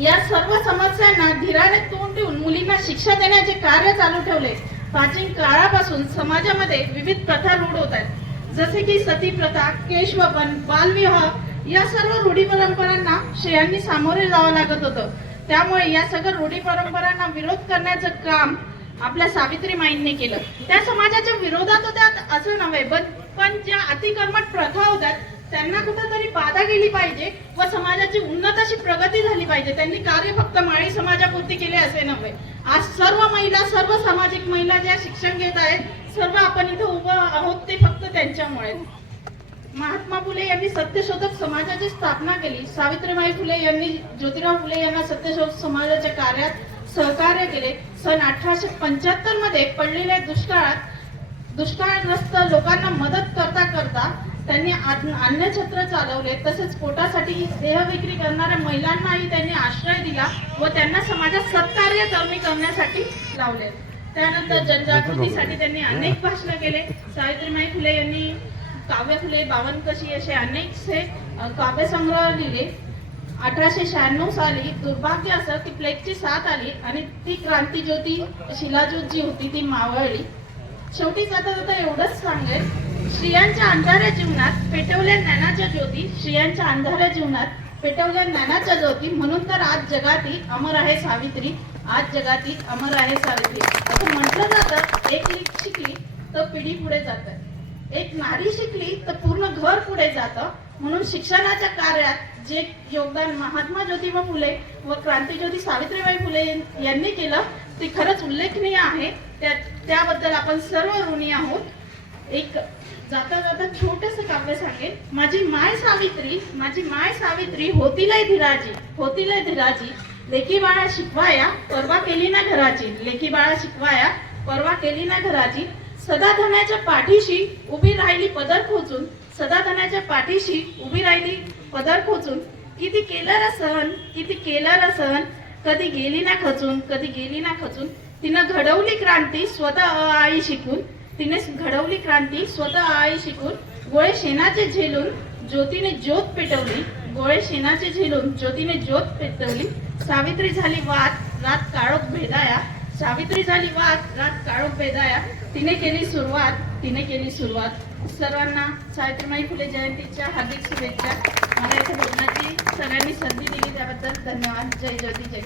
या सर्व समस्यांना धीराने तोंड देऊन मुलींना शिक्षा देण्याचे कार्य चालू ठेवले. प्राचीन काळापासून समाजामध्ये विविध प्रथा रूढ होत आहेत. जसे की सती प्रथा केशवपन बालविवाह या सर्व रूढी परंपरांना स्त्रियांनी सामोरे जावं लागत होतं. त्यामुळे या सगळ्या रूढी परंपरांना विरोध करण्याचं काम आपल्या सावित्रीमाईंनी केलं. त्या समाजाच्या विरोधात होत्या असं नव्हे पण ज्या अतिकर्मट प्रथा होत्या त्यांना कुठंतरी बाधा गेली पाहिजे व समाजाची उन्नत अशी प्रगती झाली पाहिजे. त्यांनी कार्य फक्त माळी समाजापुरती केले असे नव्हे. आज सर्व महिला सर्व सामाजिक महिला ज्या शिक्षण घेत आहेत सर्व आपण इथं उभं आहोत ते फक्त त्यांच्यामुळे. महात्मा फुले यांनी सत्यशोधक समाजाची स्थापना केली. सावित्रीबाई फुले यांनी ज्योतिराव फुले यांना सत्यशोधक समाजाच्या कार्यात सहकार्य केले. सन अठराशे पंच्याहत्तरमध्ये पडलेल्या दुष्काळात दुष्काळग्रस्त लोकांना मदत करता त्यांनी अन्न- अन्नछत्र चालवले तसेच पोटासाठी देह विक्री करणाऱ्या महिलांनाही त्यांनी आश्रय दिला व त्यांना समाजात सत्कार्य कमी करण्यासाठी लावले. त्यानंतर जनजागृतीसाठी त्यांनी अनेक भाषण केले. सावित्रीबाई फुले यांनी काव्य फुले बावनकशी असे अनेकसे काव्यसंग्रह लिहिले. अठराशे शहाण्णव साली दुर्भाग्य असं की प्लेगची साथ आली आणि ती क्रांती ज्योती शिलाज्योत जी होती ती मावळली. शेवटी जाता जाता एवढंच सांगेल स्त्रियांच्या अंधाऱ्या जीवनात पेटवल्या ज्ञानाच्या ज्योती स्त्रियांच्या अंधाऱ्या जीवनात पेटवल्या ज्ञानाच्या ज्योती म्हणून तर आज जगातील अमर आहे सावित्री. आज जगातील अमर आहे सावित्री. असं म्हटलं जातं एक लीक शिकली तर पिढी पुढे जातं. एक नारी शिकली तर पूर्ण घर पुढे जातं. म्हणून शिक्षणाच्या कार्यात जे योगदान महात्मा ज्योतिबा फुले व क्रांतीज्योती सावित्रीबाई फुले यांनी केलं ते खरंच उल्लेखनीय आहे. त्या त्याबद्दल आपण सर्व ऋणी आहोत. एक जाता जाता छोटस काव्य सांगेन. माझी माय सावित्री माझी माय सावित्री होती लय धीराजी होती लय धीराजी लेकी बाळा शिकवाया परवा केली ना घराची. लेकी बाळा शिकवाया परवा केली ना घराची. सदा धनाच्या पाठीशी उभी राहिली पदर खोचून. सदा धनाच्या पाठीशी उभी राहिली पदर खोचून. किती केलं र सहन किती केलं र सहन कधी गेली ना खचून कधी गेली ना खचून. तिनं घडवली क्रांती स्वतः आई शिकून. तिने घडवली क्रांती स्वतः आई शिकून गोळे शेणाचे झेलून ज्योतीने ज्योत पेटवली. गोळे शेणाचे झेलून ज्योतीने ज्योत पेटवली. सावित्री झाली वाद रात काळोख भेदाया. सावित्री झाली वाद रात काळोख भेदाया. तिने केली सुरुवात तिने केली सुरुवात. सर्वांना सावित्रीबाई फुले जयंतीच्या हार्दिक शुभेच्छा. मला इथे बोलण्याची सगळ्यांनी संधी दिली त्याबद्दल धन्यवाद. जय ज्योती जय